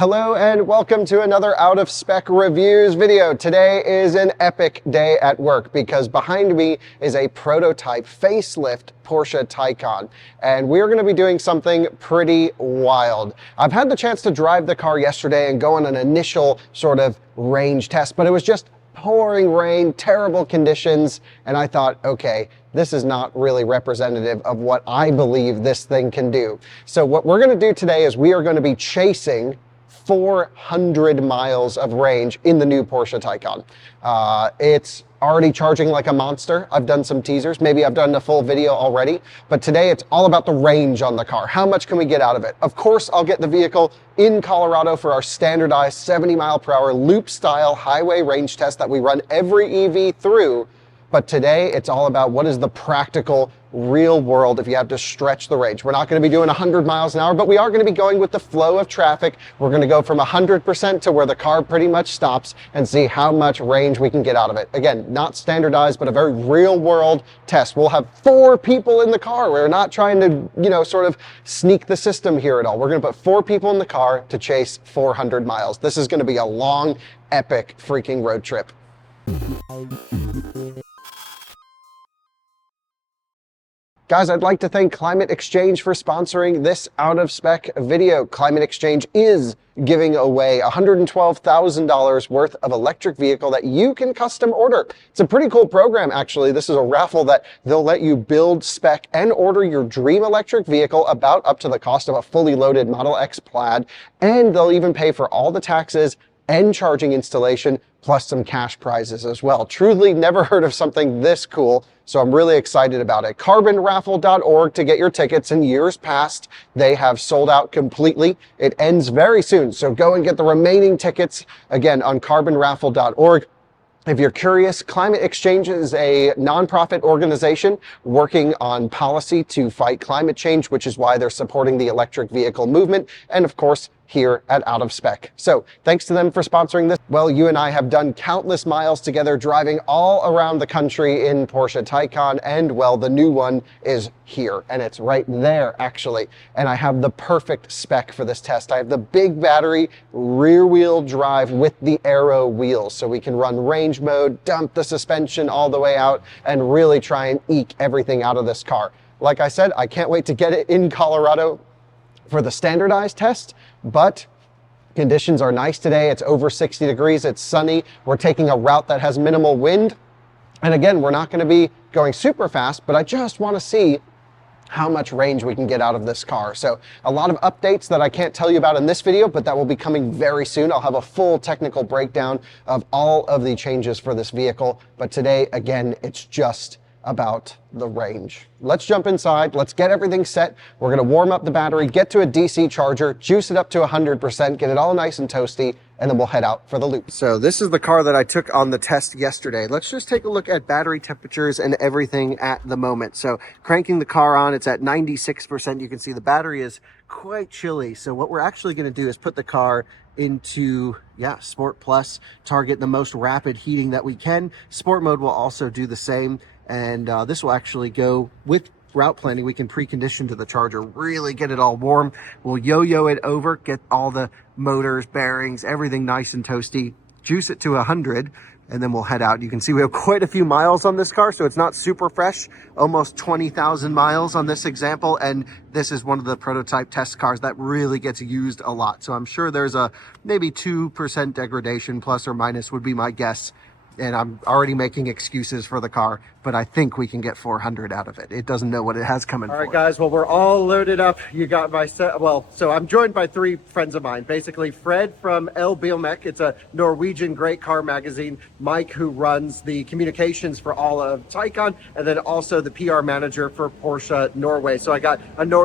Hello and welcome to another Out of Spec Reviews video. Today is an epic day at work because behind me is a prototype facelift Porsche Taycan, and we're going to be doing something pretty wild. I've had the chance to drive the car yesterday and go on an initial sort of range test, but it was just pouring rain, terrible conditions, and I thought, okay, this is not really representative of what I believe this thing can do. So what we're going to do today is we are going to be chasing 400 miles of range in the new Porsche Taycan. It's already charging like a monster. I've done some teasers. Maybe I've done a full video already, but today it's all about the range on the car. How much can we get out of it? Of course, I'll get the vehicle in Colorado for our standardized 70 mile per hour loop style highway range test that we run every EV through. But today it's all about what is the practical real world if you have to stretch the range. We're not going to be doing 100 miles an hour, but we are going to be going with the flow of traffic. We're going to go from 100% to where the car pretty much stops and see how much range we can get out of it. Again, not standardized, but a very real world test. We'll have 4 people in the car. We're not trying to, sort of sneak the system here at all. We're going to put 4 people in the car to chase 400 miles. This is going to be a long, epic freaking road trip. Guys, I'd like to thank Climate Exchange for sponsoring this Out of Spec video. Climate Exchange is giving away $112,000 worth of electric vehicle that you can custom order. It's a pretty cool program, actually. This is a raffle that they'll let you build, spec, and order your dream electric vehicle about up to the cost of a fully loaded Model X Plaid, and they'll even pay for all the taxes and charging installation, plus some cash prizes as well. Truly never heard of something this cool, so I'm really excited about it. Carbonraffle.org to get your tickets. In years past, they have sold out completely. It ends very soon, so go and get the remaining tickets, again, on carbonraffle.org. If you're curious, Climate Exchange is a nonprofit organization working on policy to fight climate change, which is why they're supporting the electric vehicle movement, and of course, here at Out of Spec. So thanks to them for sponsoring this. Well, you and I have done countless miles together driving all around the country in Porsche Taycan, and well, the new one is here, and it's right there actually. And I have the perfect spec for this test. I have the big battery rear wheel drive with the aero wheels, so we can run range mode, dump the suspension all the way out, and really try and eke everything out of this car. Like I said, I can't wait to get it in Colorado for the standardized test, but conditions are nice today. It's over 60 degrees, it's sunny. We're taking a route that has minimal wind. And again, we're not gonna be going super fast, but I just wanna see how much range we can get out of this car. So a lot of updates that I can't tell you about in this video, but that will be coming very soon. I'll have a full technical breakdown of all of the changes for this vehicle. But today, again, it's just about the range. Let's jump inside. Let's get everything set. We're going to warm up the battery, get to a DC charger, juice it up to 100%, get it all nice and toasty, and then we'll head out for the loop. So this is the car that I took on the test yesterday. Let's just take a look at battery temperatures and everything at the moment. So cranking the car on, it's at 96%. You can see the battery is quite chilly. So what we're actually going to do is put the car into Sport Plus, target the most rapid heating that we can. Sport mode will also do the same. And this will actually go with route planning. We can precondition to the charger, really get it all warm. We'll yo-yo it over, get all the motors, bearings, everything nice and toasty, juice it to 100, and then we'll head out. You can see we have quite a few miles on this car, so it's not super fresh, almost 20,000 miles on this example, and this is one of the prototype test cars that really gets used a lot. So I'm sure there's a maybe 2% degradation, plus or minus would be my guess. And I'm already making excuses for the car, but I think we can get 400 out of it. It doesn't know what it has coming for. All right, guys, well, we're all loaded up. You got my set. Well, so I'm joined by 3 friends of mine. Basically, Fred from El Bilmek. It's a Norwegian great car magazine. Mike, who runs the communications for all of Taycan, and then also the PR manager for Porsche Norway. So I got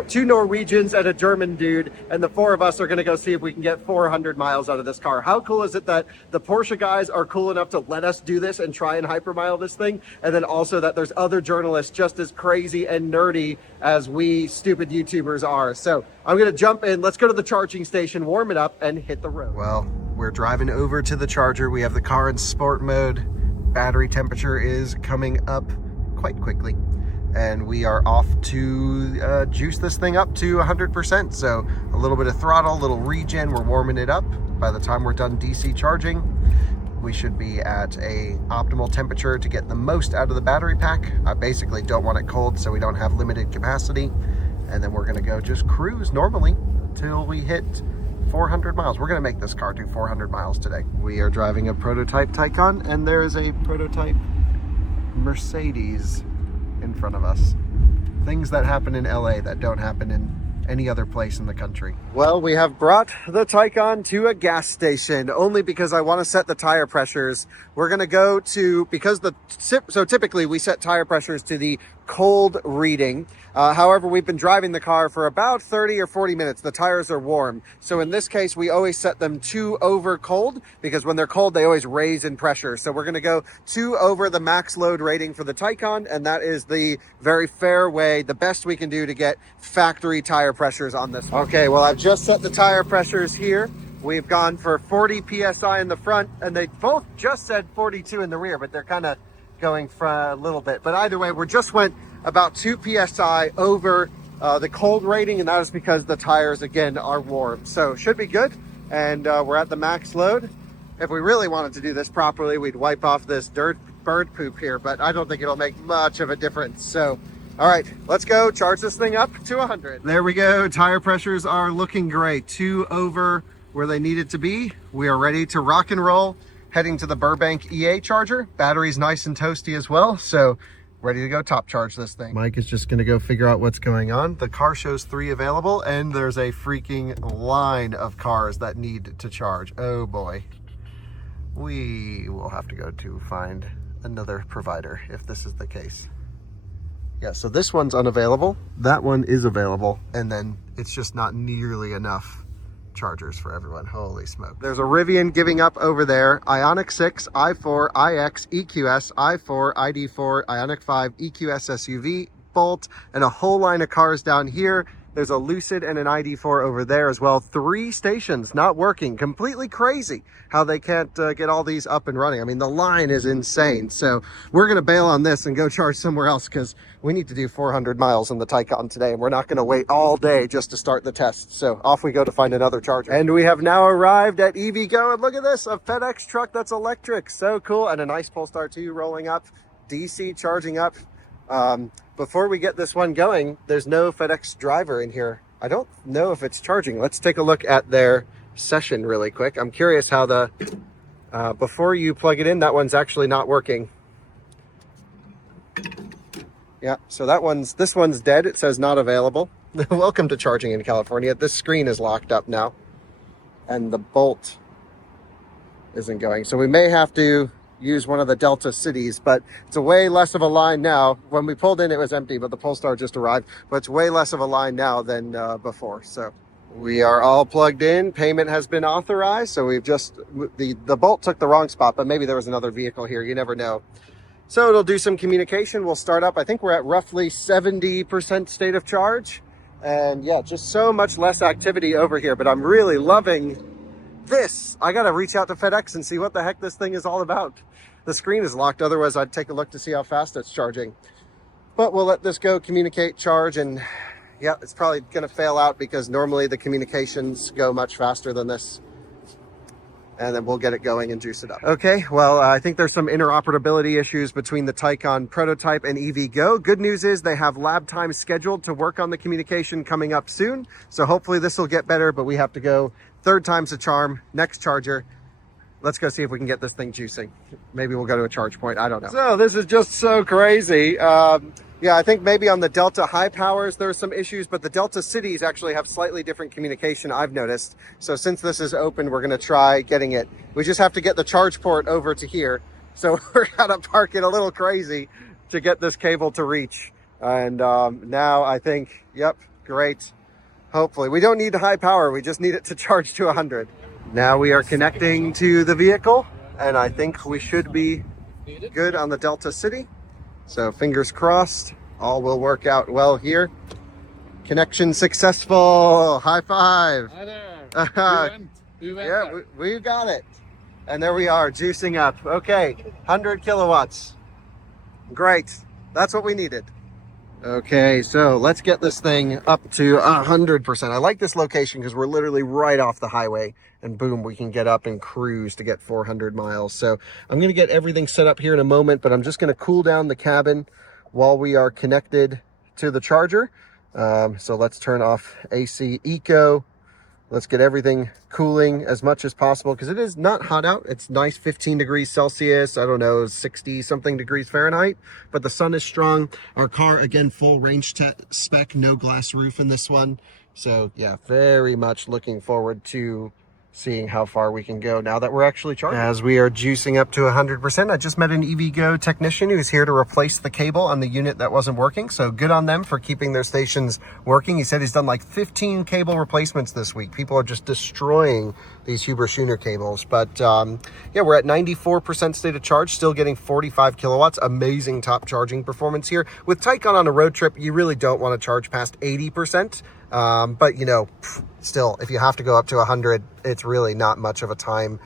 2 Norwegians and a German dude, and the 4 of us are going to go see if we can get 400 miles out of this car. How cool is it that the Porsche guys are cool enough to let us do this and try and hypermile this thing, and then also that there's other journalists just as crazy and nerdy as we stupid YouTubers are. So I'm gonna jump in, let's go to the charging station, warm it up, and hit the road. Well, we're driving over to the charger. We have the car in sport mode. Battery temperature is coming up quite quickly. and we are off to juice this thing up to 100%. So a little bit of throttle, a little regen, we're warming it up. By the time we're done DC charging, we should be at a optimal temperature to get the most out of the battery pack. I basically don't want it cold so we don't have limited capacity. And then we're gonna go just cruise normally until we hit 400 miles. We're gonna make this car do 400 miles today. We are driving a prototype Taycan, and there is a prototype Mercedes in front of us. Things that happen in LA that don't happen in any other place in the country. Well, we have brought the Taycan to a gas station only because I want to set the tire pressures. We're going to go to, so typically we set tire pressures to the cold reading. However, we've been driving the car for about 30 or 40 minutes. The tires are warm. So in this case, we always set them 2 over cold, because when they're cold, they always raise in pressure. So we're going to go 2 over the max load rating for the Taycan. And that is the very fair way, the best we can do to get factory tire pressures on this one. Okay, well, I've just set the tire pressures here. We've gone for 40 PSI in the front, and they both just said 42 in the rear, but they're kind of going for a little bit. But either way, we just went about 2 PSI over the cold rating, and that is because the tires, again, are warm. So should be good, and we're at the max load. If we really wanted to do this properly, we'd wipe off this bird poop here, but I don't think it'll make much of a difference. So, all right, let's go charge this thing up to 100. There we go. Tire pressures are looking great. 2 over where they needed to be. We are ready to rock and roll. Heading to the Burbank EA charger. Battery's nice and toasty as well, so ready to go top charge this thing. Mike is just gonna go figure out what's going on. The car shows 3 available, and there's a freaking line of cars that need to charge. Oh boy. We will have to go to find another provider if this is the case. Yeah, so this one's unavailable. That one is available, and then it's just not nearly enough chargers for everyone. Holy smoke. There's a Rivian giving up over there, Ioniq 6, i4, iX, EQS, i4, ID4, Ioniq 5, EQS SUV, Bolt, and a whole line of cars down here. There's a Lucid and an ID4 over there as well. 3 stations not working. Completely crazy how they can't get all these up and running. I mean, the line is insane. So we're going to bail on this and go charge somewhere else, because we need to do 400 miles in the Taycan today, and we're not going to wait all day just to start the test. So off we go to find another charger. And we have now arrived at EVgo, and look at this, a FedEx truck that's electric. So cool. And a nice Polestar 2 rolling up, DC charging up. Before we get this one going, there's no FedEx driver in here. I don't know if it's charging. Let's take a look at their session really quick. I'm curious how the, before you plug it in, that one's actually not working. Yeah, so this one's dead. It says not available. Welcome to charging in California. This screen is locked up now, and the Bolt isn't going. So we may have to use one of the Delta cities, but it's a way less of a line now. When we pulled in, it was empty, but the Polestar just arrived. But it's way less of a line now than before. So we are all plugged in. Payment has been authorized. So we've just, the Bolt took the wrong spot, but maybe there was another vehicle here. You never know. So it'll do some communication. We'll start up. I think we're at roughly 70% state of charge. And yeah, just so much less activity over here, but I'm really loving this. I gotta reach out to FedEx and see what the heck this thing is all about. The screen is locked, otherwise I'd take a look to see how fast it's charging. But we'll let this go, communicate, charge, and yeah, it's probably gonna fail out because normally the communications go much faster than this. And then we'll get it going and juice it up. Okay, well, I think there's some interoperability issues between the Taycan prototype and EVgo. Good news is they have lab time scheduled to work on the communication coming up soon. So hopefully this will get better, but we have to go 3rd time's the charm, next charger. Let's go see if we can get this thing juicing. Maybe we'll go to a charge point, I don't know. So this is just so crazy. Yeah, I think maybe on the Delta high powers, there's some issues, but the Delta cities actually have slightly different communication, I've noticed. So since this is open, we're gonna try getting it. We just have to get the charge port over to here. So we're gonna park it a little crazy to get this cable to reach. And now I think, yep, great. Hopefully, we don't need high power, we just need it to charge to 100. Now we are connecting to the vehicle, and I think we should be good on the Delta City. So fingers crossed, all will work out well here. Connection successful, high five. Hi there. We went Yeah, we got it. And there we are, juicing up. Okay, 100 kilowatts. Great, that's what we needed. Okay, so let's get this thing up to 100%. I like this location because we're literally right off the highway, and boom, we can get up and cruise to get 400 miles. So I'm going to get everything set up here in a moment, but I'm just going to cool down the cabin while we are connected to the charger. So let's turn off AC Eco. Let's get everything cooling as much as possible because it is not hot out. It's nice 15 degrees Celsius, I don't know, 60 something degrees Fahrenheit, but the sun is strong. Our car, again, full range spec, no glass roof in this one. So yeah, very much looking forward to seeing how far we can go now that we're actually charging. As we are juicing up to 100%, I just met an EVgo technician who's here to replace the cable on the unit that wasn't working. So good on them for keeping their stations working. He said he's done like 15 cable replacements this week. People are just destroying these Huber-Schuner cables. But yeah, we're at 94% state of charge, still getting 45 kilowatts. Amazing top charging performance here. With Taycan on a road trip, you really don't want to charge past 80%. But you know, still, if you have to go up to 100, it's really not much of a time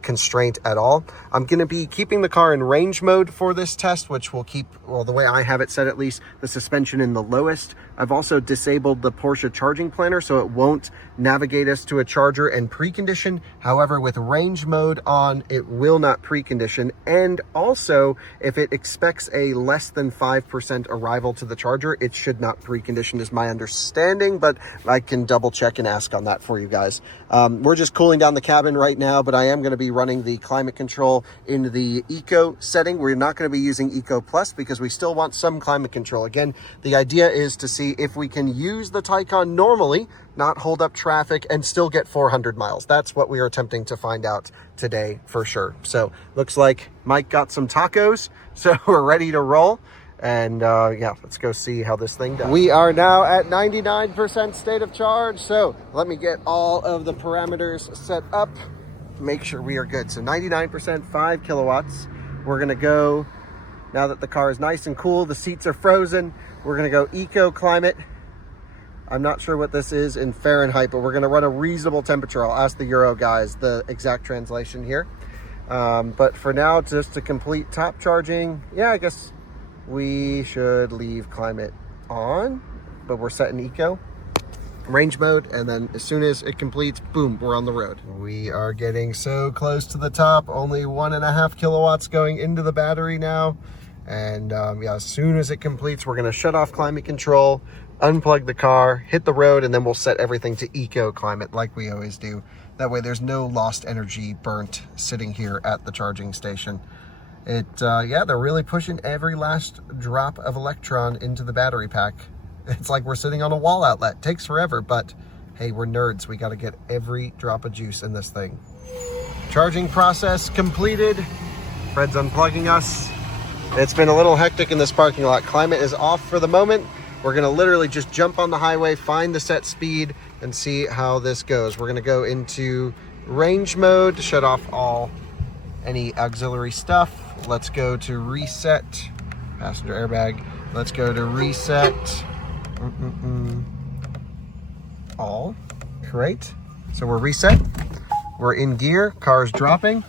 constraint at all. I'm going to be keeping the car in range mode for this test, which will keep, well, the way I have it set at least, the suspension in the lowest. I've also disabled the Porsche charging planner so it won't navigate us to a charger and precondition. However, with range mode on, it will not precondition. And also, if it expects a less than 5% arrival to the charger, it should not precondition is my understanding, but I can double check and ask on that for you guys. We're just cooling down the cabin right now, but I am going to be running the climate control in the Eco setting. We're not going to be using Eco Plus because we still want some climate control. Again, the idea is to see if we can use the Taycan normally, not hold up traffic, and still get 400 miles. That's what we are attempting to find out today for sure. So looks like Mike got some tacos, so we're ready to roll. And yeah, let's go see how this thing does. We are now at 99% state of charge. So let me get all of the parameters set up, make sure we are good. So 99%, 5 kilowatts. We're gonna go, now that the car is nice and cool, the seats are frozen, we're gonna go Eco Climate. I'm not sure what this is in Fahrenheit, but we're gonna run a reasonable temperature. I'll ask the Euro guys the exact translation here. But for now, just to complete top charging, yeah, I guess we should leave climate on, but we're set in Eco. Range mode, and then as soon as it completes, boom, we're on the road. We are getting so close to the top, only 1.5 kilowatts going into the battery now. And yeah, as soon as it completes, we're gonna shut off climate control, unplug the car, hit the road, and then we'll set everything to Eco Climate like we always do. That way there's no lost energy burnt sitting here at the charging station. Yeah, they're really pushing every last drop of electron into the battery pack. It's like we're sitting on a wall outlet. Takes forever, but hey, we're nerds. We got to get every drop of juice in this thing. Charging process completed. Fred's unplugging us. It's been a little hectic in this parking lot. Climate is off for the moment. We're going to literally just jump on the highway, find the set speed, and see how this goes. We're going to go into range mode to shut off any auxiliary stuff. Let's go to reset. Passenger airbag. Let's go to reset. All. Great. So we're reset. We're in gear. Car's dropping.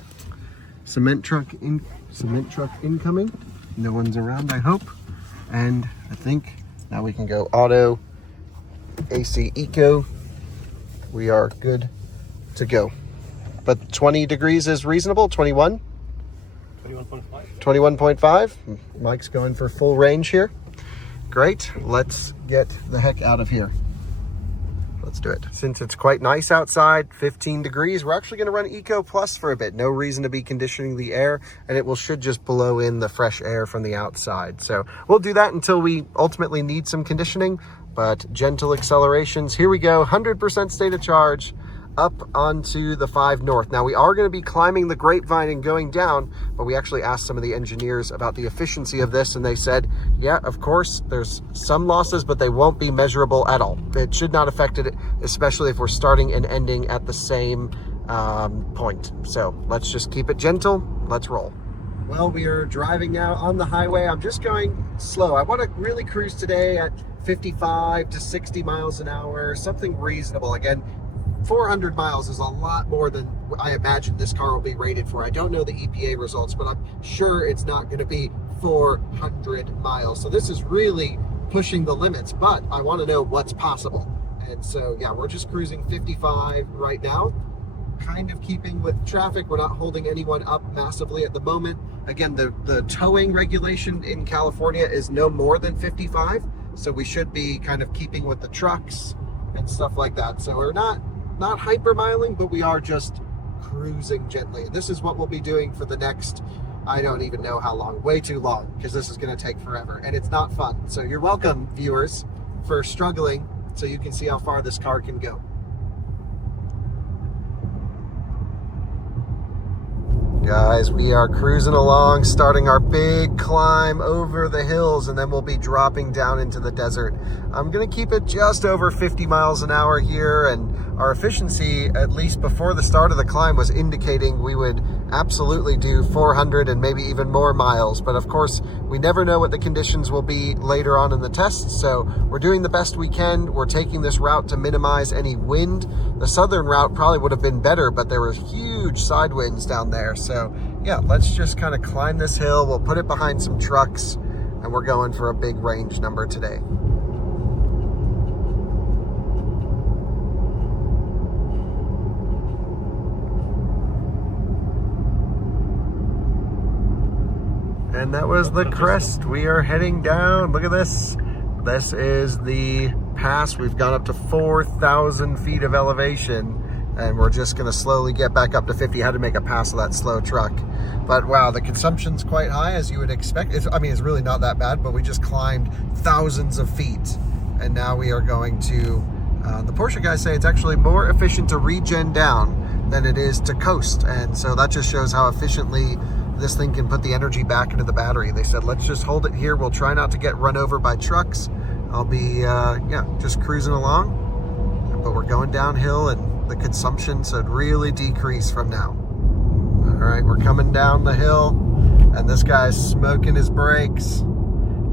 Cement truck incoming. No one's around, I hope. And I think now we can go auto, AC Eco. We are good to go. But 20 degrees is reasonable. 21? 21.5. 21.5. Mike's going for full range here. Great. Let's get the heck out of here. Let's do it. Since it's quite nice outside, 15 degrees, we're actually going to run Eco Plus for a bit. No reason to be conditioning the air, and it should just blow in the fresh air from the outside. So we'll do that until we ultimately need some conditioning, but gentle accelerations. Here we go. 100% state of charge. Up onto the 5 North. Now we are going to be climbing the Grapevine and going down, but we actually asked some of the engineers about the efficiency of this, and they said, yeah, of course, there's some losses, but they won't be measurable at all. It should not affect it, especially if we're starting and ending at the same point. So let's just keep it gentle. Let's roll. Well, we are driving now on the highway. I'm just going slow. I want to really cruise today at 55 to 60 miles an hour, something reasonable. Again, 400 miles is a lot more than I imagine this car will be rated for. I don't know the EPA results, but I'm sure it's not going to be 400 miles. So this is really pushing the limits, but I want to know what's possible. And so, yeah, we're just cruising 55 right now, kind of keeping with traffic. We're not holding anyone up massively at the moment. Again, the towing regulation in California is no more than 55, so we should be kind of keeping with the trucks and stuff like that. So we're not hypermiling, but we are just cruising gently. And this is what we'll be doing for the next, I don't even know how long, way too long, because this is going to take forever and it's not fun. So you're welcome, viewers, for struggling so you can see how far this car can go. Guys, we are cruising along, starting our big climb over the hills, and then we'll be dropping down into the desert. I'm going to keep it just over 50 miles an hour here, and our efficiency, at least before the start of the climb, was indicating we would absolutely do 400 and maybe even more miles. But of course, we never know what the conditions will be later on in the test, so we're doing the best we can. We're taking this route to minimize any wind. The southern route probably would have been better, but there was huge side winds down there. So yeah, let's just kind of climb this hill. We'll put it behind some trucks, and we're going for a big range number today. And that was the crest. We are heading down. Look at this. This is the pass. We've gone up to 4,000 feet of elevation, and we're just going to slowly get back up to 50. Had to make a pass of that slow truck. But wow, the consumption's quite high, as you would expect. It's really not that bad, but we just climbed thousands of feet. And now we are going to, the Porsche guys say it's actually more efficient to regen down than it is to coast. And so that just shows how efficiently this thing can put the energy back into the battery. They said, let's just hold it here. We'll try not to get run over by trucks. I'll be, just cruising along, but we're going downhill, and the consumption should really decrease from now. All right, we're coming down the hill, and this guy's smoking his brakes.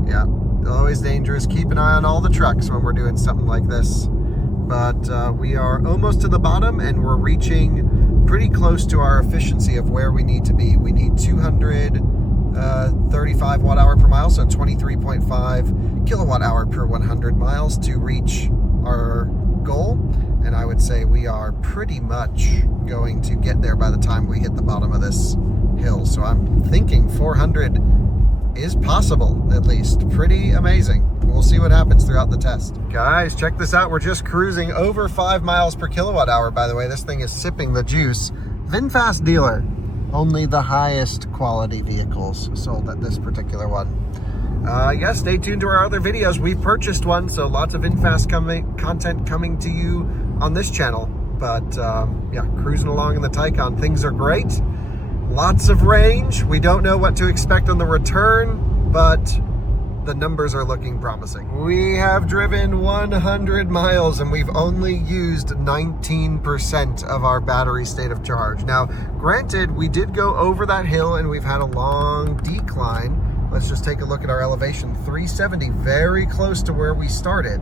Yeah, always dangerous. Keep an eye on all the trucks when we're doing something like this. But we are almost to the bottom, and we're reaching pretty close to our efficiency of where we need to be. We need 235 watt-hour per mile, so 23.5 kilowatt-hour per 100 miles to reach our goal. And I would say we are pretty much going to get there by the time we hit the bottom of this hill. So I'm thinking 400 is possible, at least. Pretty amazing. We'll see what happens throughout the test. Guys, check this out. We're just cruising over 5 miles per kilowatt hour, by the way. This thing is sipping the juice. VinFast dealer. Only the highest quality vehicles sold at this particular one. Yeah, stay tuned to our other videos. We've purchased one, so lots of VinFast content coming to you on this channel. But yeah, cruising along in the Taycan. Things are great. Lots of range. We don't know what to expect on the return, but the numbers are looking promising. We have driven 100 miles and we've only used 19% of our battery state of charge. Now, granted, we did go over that hill and we've had a long decline. Let's just take a look at our elevation. 370, very close to where we started.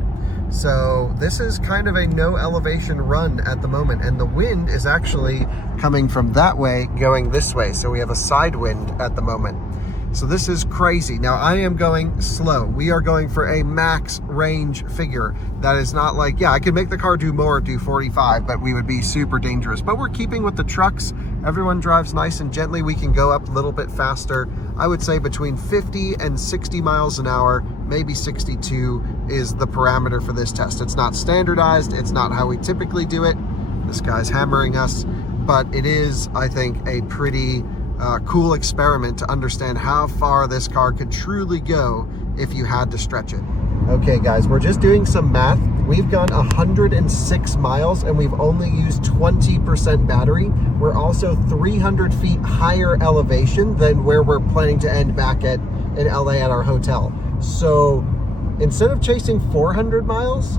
So this is kind of a no elevation run at the moment, and the wind is actually coming from that way going this way. So we have a side wind at the moment. So this is crazy. Now I am going slow. We are going for a max range figure. That is not like, yeah, I could make the car do more, do 45, but we would be super dangerous. But we're keeping with the trucks. Everyone drives nice and gently. We can go up a little bit faster. I would say between 50 and 60 miles an hour, maybe 62 is the parameter for this test. It's not standardized. It's not how we typically do it. This guy's hammering us, but it is, I think, a pretty cool experiment to understand how far this car could truly go if you had to stretch it. Okay guys, we're just doing some math. We've gone 106 miles and we've only used 20% battery. We're also 300 feet higher elevation than where we're planning to end back at in LA at our hotel. So instead of chasing 400 miles,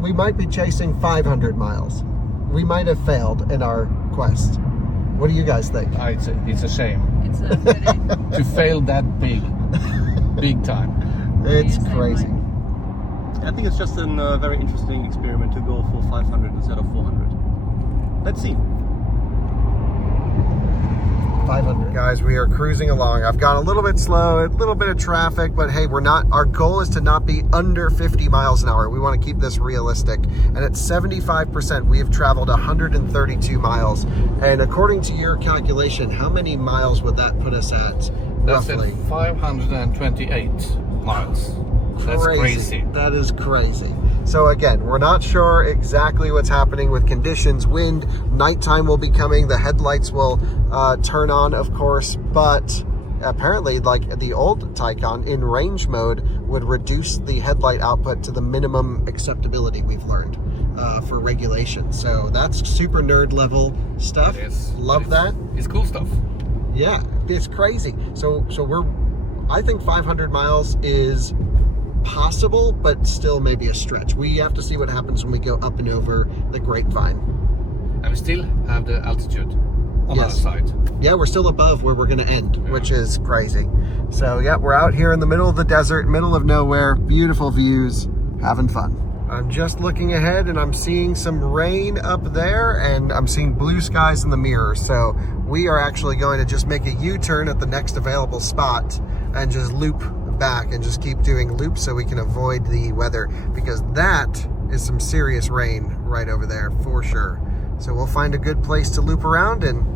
we might be chasing 500 miles. We might have failed in our quest. What do you guys think? It's a shame. It's a pity. To fail that big time. It's crazy. I think it's just a very interesting experiment to go for 500 instead of 400. Let's see. 500. Guys, we are cruising along. I've gone a little bit slow, a little bit of traffic, but hey, our goal is to not be under 50 miles an hour. We want to keep this realistic. And at 75%, we have traveled 132 miles. And according to your calculation, how many miles would that put us at, roughly? That's 528 miles. That's crazy. That is crazy. So again, we're not sure exactly what's happening with conditions. Wind, nighttime will be coming. The headlights will turn on, of course, but apparently, like the old Taycan in range mode would reduce the headlight output to the minimum acceptability, we've learned, for regulation. So that's super nerd level stuff. Love that. It's cool stuff. Yeah, it's crazy. So I think 500 miles is possible, but still maybe a stretch. We have to see what happens when we go up and over the Grapevine. And we still have the altitude on the other side. Yeah, we're still above where we're going to end, which is crazy. So yeah, we're out here in the middle of the desert, middle of nowhere, beautiful views, having fun. I'm just looking ahead and I'm seeing some rain up there and I'm seeing blue skies in the mirror. So we are actually going to just make a U-turn at the next available spot and just loop back and just keep doing loops so we can avoid the weather, because that is some serious rain right over there for sure. So we'll find a good place to loop around and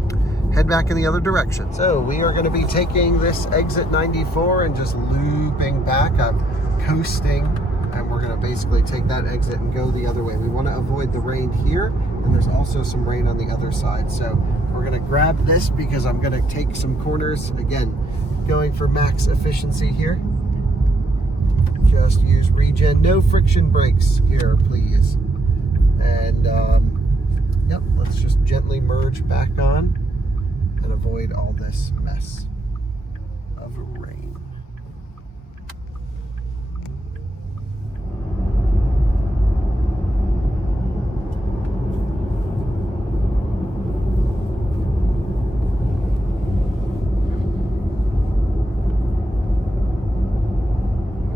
head back in the other direction. So we are going to be taking this exit 94 and just looping back. I'm coasting, and we're going to basically take that exit and go the other way. We want to avoid the rain here, and there's also some rain on the other side. So we're going to grab this because I'm going to take some corners. Again, going for max efficiency here. Just use regen, no friction brakes here, please. And yep, let's just gently merge back on and avoid all this mess of rain.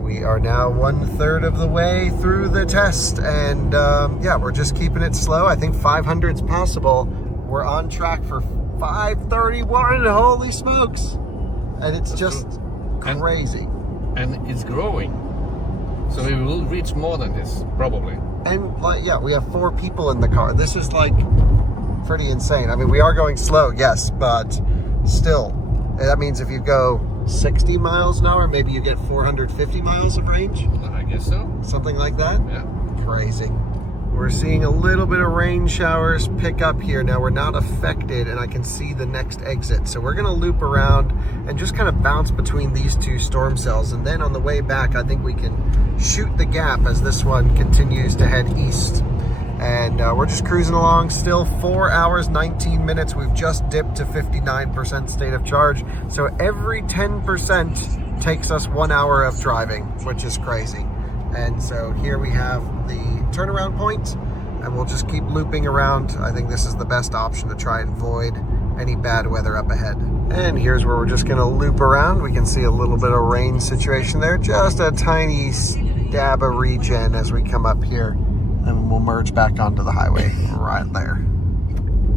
We are now 1/3 of the way through the test, and yeah, we're just keeping it slow. I think 500 is possible. We're on track for 531. Holy smokes! And it's just crazy. And it's growing, so we will reach more than this probably. And like, yeah, we have 4 people in the car. This is like pretty insane. I mean, we are going slow, yes, but still, that means if you go 60 miles an hour, maybe you get 450 miles of range. I guess so. Something like that. Yeah. Crazy. We're seeing a little bit of rain showers pick up here. Now we're not affected, and I can see the next exit. So we're gonna loop around and just kind of bounce between these 2 storm cells. And then on the way back, I think we can shoot the gap as this one continues to head east. And we're just cruising along, still 4 hours, 19 minutes. We've just dipped to 59% state of charge. So every 10% takes us 1 hour of driving, which is crazy. And so here we have the turnaround point, and we'll just keep looping around. I think this is the best option to try and avoid any bad weather up ahead. And here's where we're just gonna loop around. We can see a little bit of rain situation there, just a tiny dab of regen as we come up here. And we'll merge back onto the highway right there.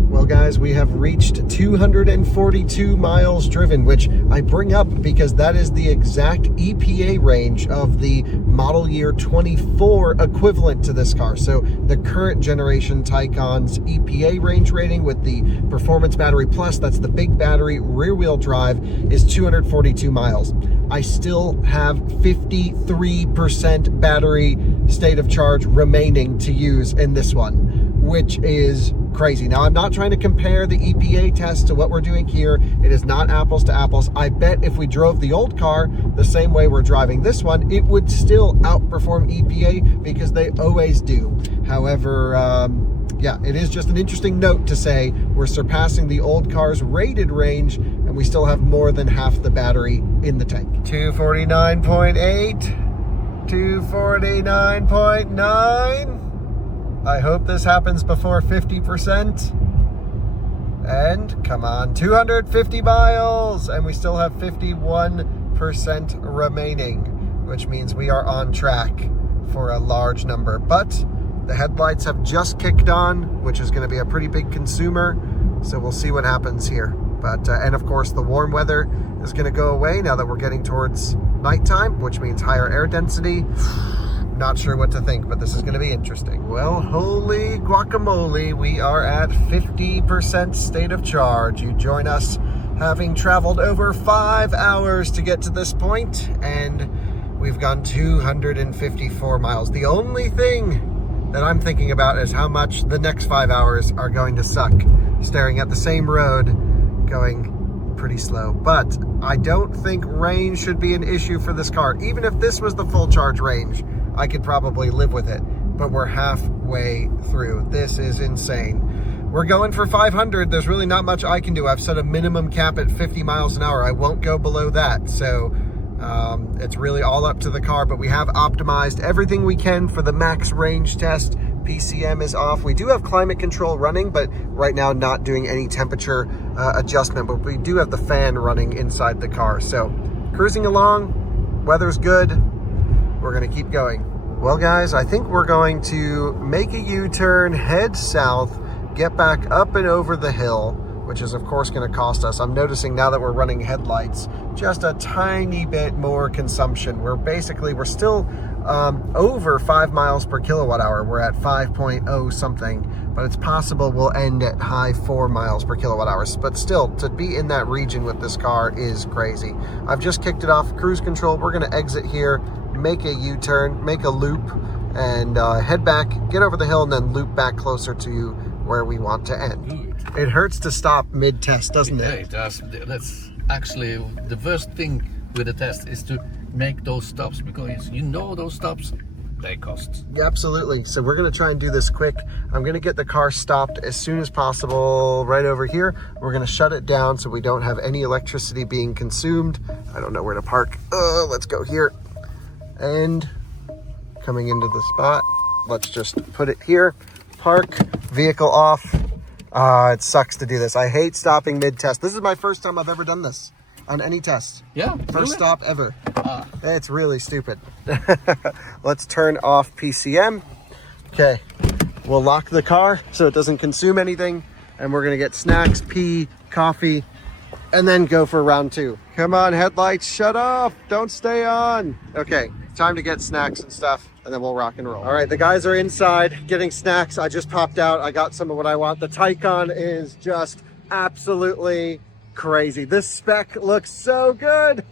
Well, guys, we have reached 242 miles driven, which I bring up because that is the exact EPA range of the model year 24 equivalent to this car. So the current generation Taycan's EPA range rating with the Performance Battery Plus, that's the big battery rear wheel drive, is 242 miles. I still have 53% battery state of charge remaining to use in this one, which is crazy. Now, I'm not trying to compare the EPA test to what we're doing here. It is not apples to apples. I bet if we drove the old car the same way we're driving this one, it would still outperform EPA because they always do. However, yeah, it is just an interesting note to say we're surpassing the old car's rated range and we still have more than half the battery in the tank. 249.8, 249.9. I hope this happens before 50%. And come on, 250 miles, and we still have 51% remaining, which means we are on track for a large number. But the headlights have just kicked on, which is going to be a pretty big consumer, so we'll see what happens here. But, and of course the warm weather is gonna go away now that we're getting towards nighttime, which means higher air density. Not sure what to think, but this is gonna be interesting. Well, holy guacamole, we are at 50% state of charge. You join us having traveled over 5 hours to get to this point, and we've gone 254 miles. The only thing that I'm thinking about is how much the next 5 hours are going to suck, staring at the same road, going pretty slow. But I don't think range should be an issue for this car. Even if this was the full charge range, I could probably live with it, but we're halfway through. This is insane. We're going for 500. There's really not much I can do. I've set a minimum cap at 50 miles an hour. I won't go below that. So it's really all up to the car, but we have optimized everything we can for the max range test. PCM is off. We do have climate control running, but right now not doing any temperature adjustment, but we do have the fan running inside the car. So cruising along, weather's good. We're gonna keep going. Well guys, I think we're going to make a U-turn, head south, get back up and over the hill, which is of course gonna cost us. I'm noticing now that we're running headlights, just a tiny bit more consumption. We're still over 5 miles per kilowatt hour. We're at 5.0 something, but it's possible we'll end at high 4 miles per kilowatt hours. But still, to be in that region with this car is crazy. I've just kicked it off cruise control. We're gonna exit here, make a U-turn, make a loop, and head back, get over the hill, and then loop back closer to where we want to end. It hurts to stop mid-test, doesn't it? Yeah, it does. That's actually the first thing with the test is to make those stops, because you know those stops, they cost. Yeah, absolutely. So we're gonna try and do this quick. I'm gonna get the car stopped as soon as possible right over here. We're gonna shut it down so we don't have any electricity being consumed. I don't know where to park. Let's go here. And coming into the spot, let's just put it here. Park, vehicle off. It sucks to do this. I hate stopping mid-test. This is my first time I've ever done this on any test. Yeah, First really? stop ever. It's really stupid. Let's turn off PCM. Okay, we'll lock the car so it doesn't consume anything, and we're gonna get snacks, pee, coffee, and then go for round 2. Come on, headlights, shut off. Don't stay on. Okay, time to get snacks and stuff, and then we'll rock and roll. All right, the guys are inside getting snacks. I just popped out. I got some of what I want. The Taycan is just absolutely crazy. This spec looks so good.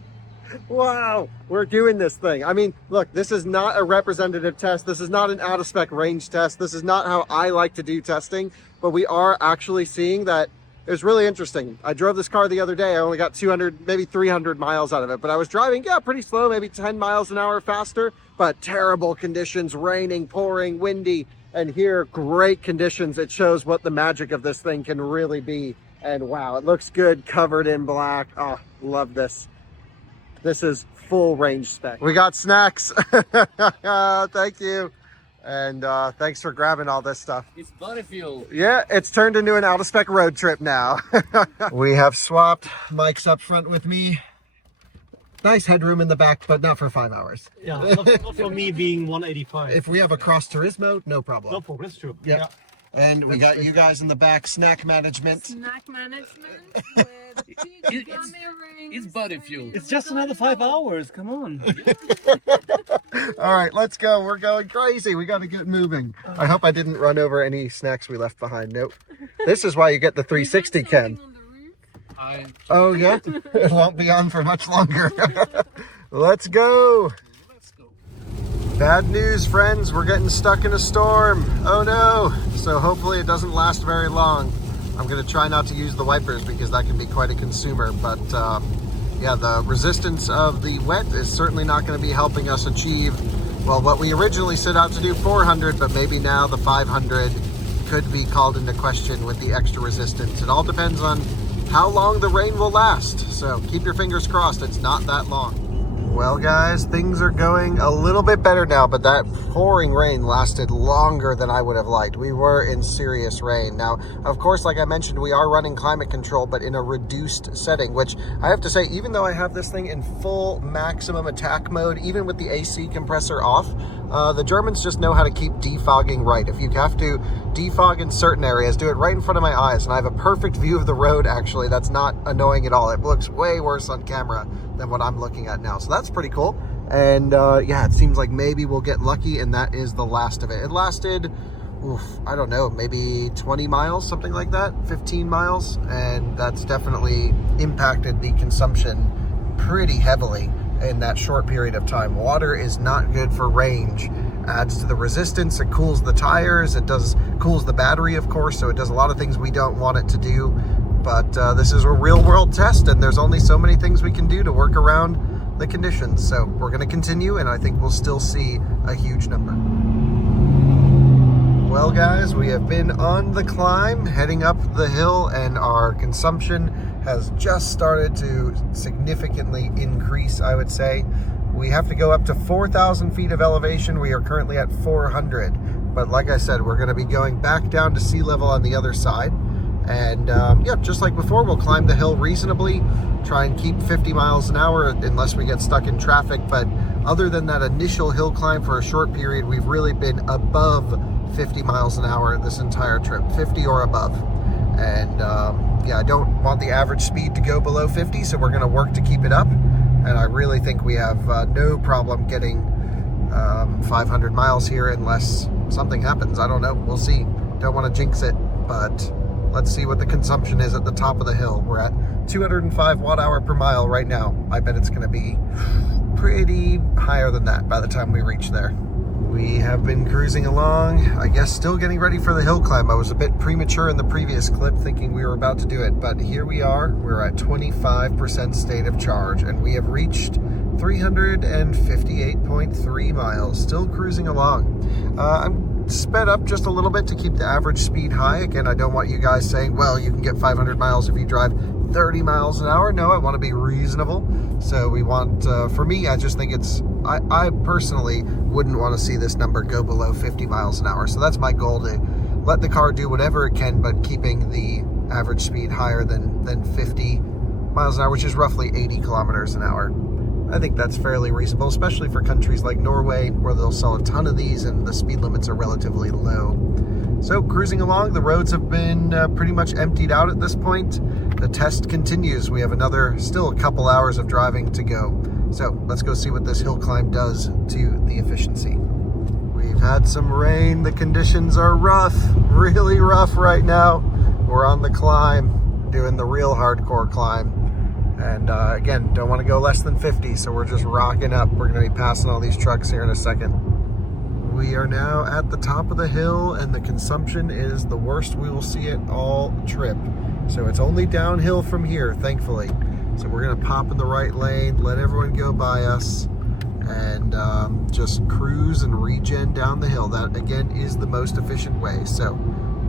Wow, we're doing this thing. I mean, look, this is not a representative test. This is not an out-of-spec range test. This is not how I like to do testing, but we are actually seeing that it was really interesting. I drove this car the other day. I only got 200, maybe 300 miles out of it, but I was driving, yeah, pretty slow, maybe 10 miles an hour faster, but terrible conditions, raining, pouring, windy, and here, great conditions. It shows what the magic of this thing can really be. And wow, it looks good, covered in black. Oh, love this. This is full range spec. We got snacks. Thank you. And thanks for grabbing all this stuff. It's body fuel. Yeah, it's turned into an out-of-spec road trip now. We have swapped. Mike's up front with me. Nice headroom in the back, but not for 5 hours. Yeah, not for me being 185. If we have a Cross Turismo, no problem. No problem, that's true. Yep. Yeah. And we got you guys in the back, snack management. Snack management with gummy rings. It's body fuel. It's just another 5 hours, come on. All right, let's go. We're going crazy. We got to get moving. I hope I didn't run over any snacks we left behind. Nope. This is why you get the 360, Ken. Oh, yeah? It won't be on for much longer. Let's go. Bad news, friends. We're getting stuck in a storm. Oh, no. So hopefully it doesn't last very long. I'm going to try not to use the wipers because that can be quite a consumer. But yeah, the resistance of the wet is certainly not going to be helping us achieve, well, what we originally set out to do, 400, but maybe now the 500 could be called into question with the extra resistance. It all depends on how long the rain will last. So keep your fingers crossed. It's not that long. Well, guys, things are going a little bit better now, but that pouring rain lasted longer than I would have liked. We were in serious rain. Now, of course, like I mentioned, we are running climate control, but in a reduced setting, which I have to say, even though I have this thing in full maximum attack mode, even with the AC compressor off, The Germans just know how to keep defogging right. If you have to defog in certain areas, do it right in front of my eyes. And I have a perfect view of the road, actually. That's not annoying at all. It looks way worse on camera than what I'm looking at now. So that's pretty cool. And yeah, it seems like maybe we'll get lucky, and that is the last of it. It lasted, I don't know, maybe 20 miles, something like that, 15 miles. And that's definitely impacted the consumption pretty heavily in that short period of time. Water is not good for range. Adds to the resistance, it cools the tires, it cools the battery, of course, so it does a lot of things we don't want it to do. But this is a real world test, and there's only so many things we can do to work around the conditions. So we're going to continue, and I think we'll still see a huge number. Well guys, we have been on the climb, heading up the hill, and our consumption has just started to significantly increase, I would say. We have to go up to 4,000 feet of elevation. We are currently at 400. But like I said, we're going to be going back down to sea level on the other side. And yeah, just like before, we'll climb the hill reasonably, try and keep 50 miles an hour unless we get stuck in traffic. But other than that initial hill climb for a short period, we've really been above 50 miles an hour this entire trip, 50 or above. And yeah, I don't want the average speed to go below 50, so we're going to work to keep it up. And I really think we have no problem getting 500 miles here unless something happens. I don't know. We'll see. Don't want to jinx it, but let's see what the consumption is at the top of the hill. We're at 205 watt-hour per mile right now. I bet it's going to be pretty higher than that by the time we reach there. We have been cruising along, I guess still getting ready for the hill climb. I was a bit premature in the previous clip thinking we were about to do it, but here we are. We're at 25% state of charge, and we have reached 358.3 miles, still cruising along. I'm sped up just a little bit to keep the average speed high. Again, I don't want you guys saying, well, you can get 500 miles if you drive 30 miles an hour. No, I want to be reasonable. So we want, for me, I just think it's, I personally wouldn't want to see this number go below 50 miles an hour. So that's my goal, to let the car do whatever it can, but keeping the average speed higher than 50 miles an hour, which is roughly 80 kilometers an hour. I think that's fairly reasonable, especially for countries like Norway, where they'll sell a ton of these and the speed limits are relatively low. So cruising along, the roads have been pretty much emptied out at this point. The test continues. We have still a couple hours of driving to go. So let's go see what this hill climb does to the efficiency. We've had some rain. The conditions are rough, really rough right now. We're on the climb, doing the real hardcore climb. And again, don't want to go less than 50, so we're just rocking up. We're going to be passing all these trucks here in a second. We are now at the top of the hill, and the consumption is the worst we will see it all trip. So it's only downhill from here, thankfully. So we're going to pop in the right lane, let everyone go by us, and just cruise and regen down the hill. That, again, is the most efficient way. So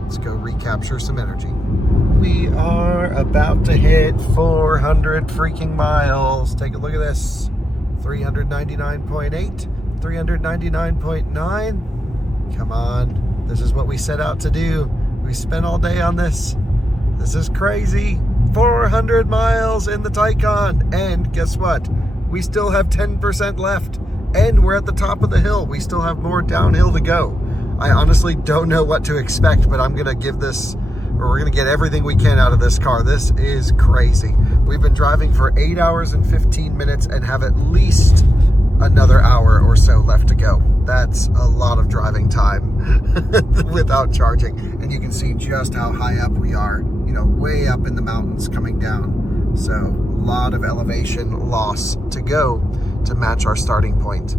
let's go recapture some energy. We are about to hit 400 freaking miles. Take a look at this. 399.8, 399.9. Come on. This is what we set out to do. We spent all day on this. This is crazy. 400 miles in the Taycan. And guess what? We still have 10% left. And we're at the top of the hill. We still have more downhill to go. I honestly don't know what to expect, but I'm going to give this, or we're going to get everything we can out of this car. This is crazy. We've been driving for 8 hours and 15 minutes and have at least another hour or so left to go. That's a lot of driving time without charging. And you can see just how high up we are, you know, way up in the mountains coming down. So a lot of elevation loss to go to match our starting point.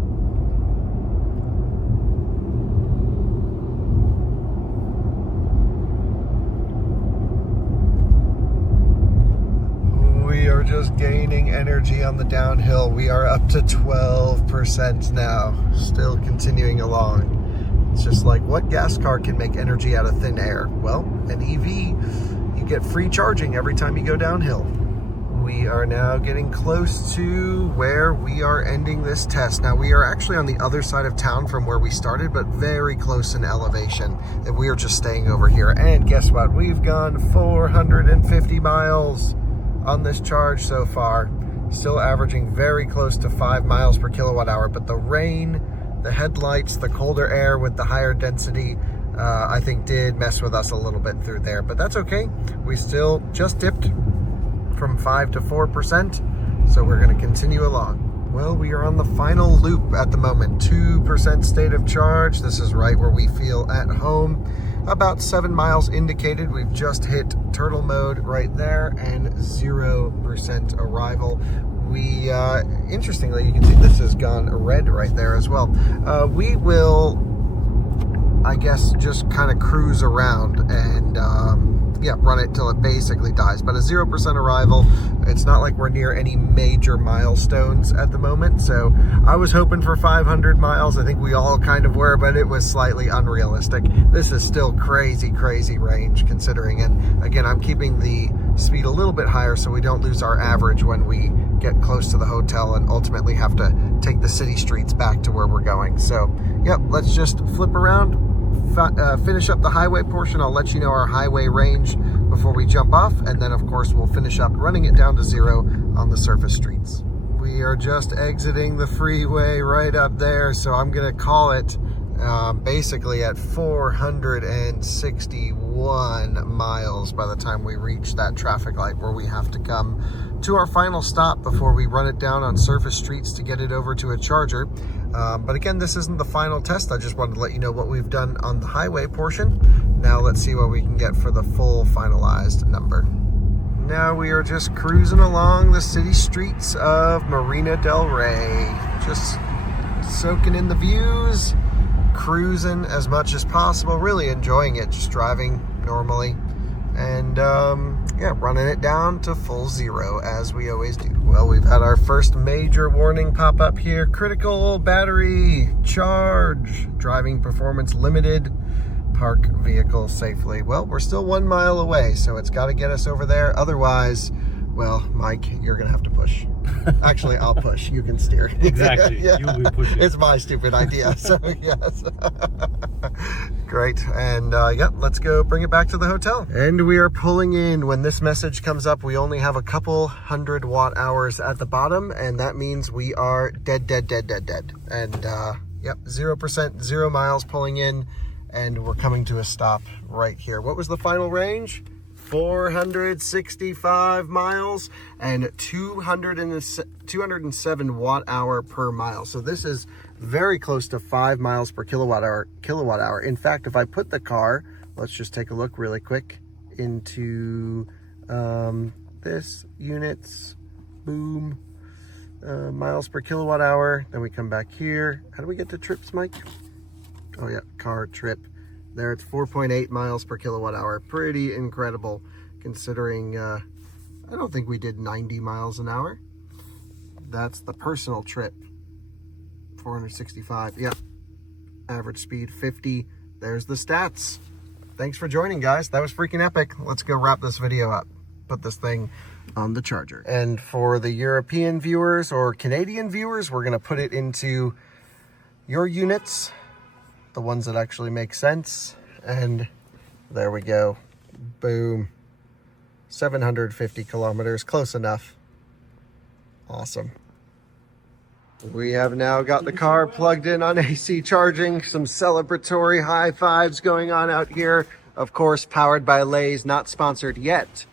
We are just gaining energy on the downhill. We are up to 12% now, still continuing along. It's just like, what gas car can make energy out of thin air? Well, an EV, you get free charging every time you go downhill. We are now getting close to where we are ending this test. Now, we are actually on the other side of town from where we started, but very close in elevation. And we are just staying over here. And guess what? We've gone 450 miles on this charge so far. Still averaging very close to 5 miles per kilowatt hour, but the rain The headlights, the colder air with the higher density, I think did mess with us a little bit through there, but that's okay. We still just dipped from 5 to 4%, so we're going to continue along. Well, we are on the final loop at the moment. 2% state of charge. This is right where we feel at home. About 7 miles indicated. We've just hit turtle mode right there and 0% arrival. We, interestingly, you can see this has gone red right there as well. We will, I guess, just kind of cruise around and, yeah, run it till it basically dies. But a 0% arrival. It's not like we're near any major milestones at the moment. So I was hoping for 500 miles. I think we all kind of were, but it was slightly unrealistic. This is still crazy, crazy range considering. And again, I'm keeping the speed a little bit higher so we don't lose our average when we get close to the hotel and ultimately have to take the city streets back to where we're going. So, yep, let's just flip around, finish up the highway portion. I'll let you know our highway range before we jump off, and then of course we'll finish up running it down to 0 on the surface streets. We are just exiting the freeway right up there, so I'm gonna call it basically at 461 miles by the time we reach that traffic light where we have to come to our final stop before we run it down on surface streets to get it over to a charger. But again, this isn't the final test. I just wanted to let you know what we've done on the highway portion. Now let's see what we can get for the full finalized number. Now we are just cruising along the city streets of Marina del Rey. Just soaking in the views, cruising as much as possible, really enjoying it, just driving normally. And yeah, running it down to full 0 as we always do. Well, we've had our first major warning pop up here. Critical battery charge, driving performance limited, park vehicle safely. Well, we're still 1 mile away, so it's got to get us over there. Otherwise, well, Mike, you're gonna have to push. Actually, I'll push. You can steer. Exactly. Yeah. You'll be pushing. It's my stupid idea. So yes. Great. And yep, let's go bring it back to the hotel. And we are pulling in. When this message comes up, we only have a couple 100 watt hours at the bottom, and that means we are dead. And yep, 0%, 0 miles pulling in, and we're coming to a stop right here. What was the final range? 465 miles and 207 watt hour per mile. So this is very close to 5 miles per kilowatt hour. In fact, if I put the car, let's just take a look really quick into this units, boom, miles per kilowatt hour. Then we come back here. How do we get to trips, Mike? Oh yeah, car trip. There, it's 4.8 miles per kilowatt hour. Pretty incredible considering I don't think we did 90 miles an hour. That's the personal trip. 465, yep. Average speed 50. There's the stats. Thanks for joining, guys. That was freaking epic. Let's go wrap this video up. Put this thing on the charger. And for the European viewers or Canadian viewers, we're gonna put it into your units, the ones that actually make sense. And there we go. Boom. 750 kilometers, close enough. Awesome. We have now got the car plugged in on AC charging. Some celebratory high fives going on out here. Of course, powered by Lay's, not sponsored yet.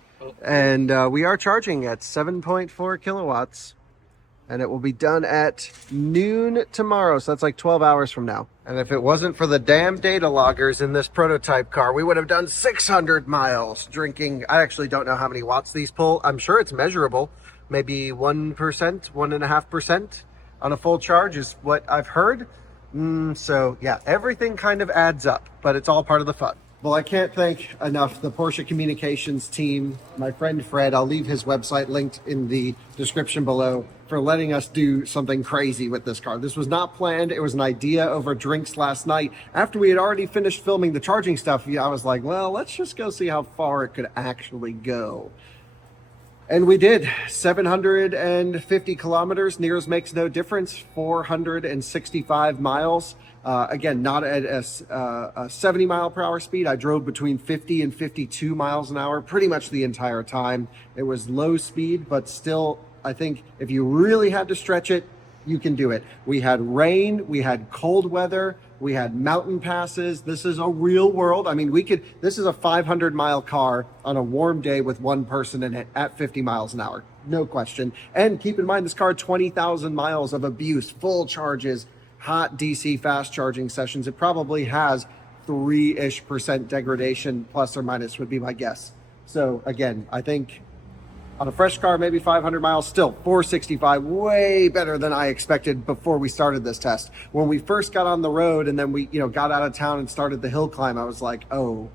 And we are charging at 7.4 kilowatts. And it will be done at noon tomorrow. So that's like 12 hours from now. And if it wasn't for the damn data loggers in this prototype car, we would have done 600 miles drinking. I actually don't know how many watts these pull. I'm sure it's measurable. Maybe 1%, 1.5% on a full charge is what I've heard. So yeah, everything kind of adds up, but it's all part of the fun. Well, I can't thank enough the Porsche communications team, my friend Fred, I'll leave his website linked in the description below, for letting us do something crazy with this car. This was not planned. It was an idea over drinks last night. After we had already finished filming the charging stuff, I was like, well, let's just go see how far it could actually go. And we did. 750 kilometers. Nears makes no difference. 465 miles. Again, not at a 70 mile per hour speed. I drove between 50 and 52 miles an hour pretty much the entire time. It was low speed, but still, I think if you really had to stretch it, you can do it. We had rain, we had cold weather, we had mountain passes. This is a real world. I mean, this is a 500-mile car on a warm day with one person in it at 50 miles an hour. No question. And keep in mind, this car had 20,000 miles of abuse, full charges, hot DC fast charging sessions. It probably has 3-ish% degradation, plus or minus, would be my guess. So again, I think on a fresh car, maybe 500 miles, still 465, way better than I expected before we started this test. When we first got on the road and then we, got out of town and started the hill climb, I was like, oh,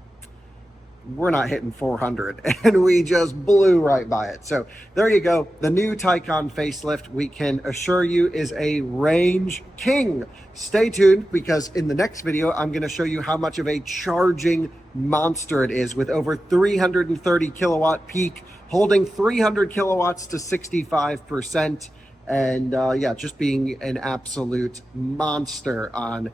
we're not hitting 400, and we just blew right by it. So there you go. The new Taycan Facelift, we can assure you, is a range king. Stay tuned, because in the next video, I'm going to show you how much of a charging monster it is, with over 330 kilowatt peak, holding 300 kilowatts to 65%. And yeah, just being an absolute monster on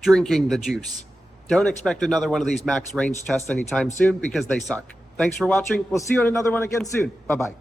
drinking the juice. Don't expect another one of these max range tests anytime soon, because they suck. Thanks for watching. We'll see you in another one again soon. Bye-bye.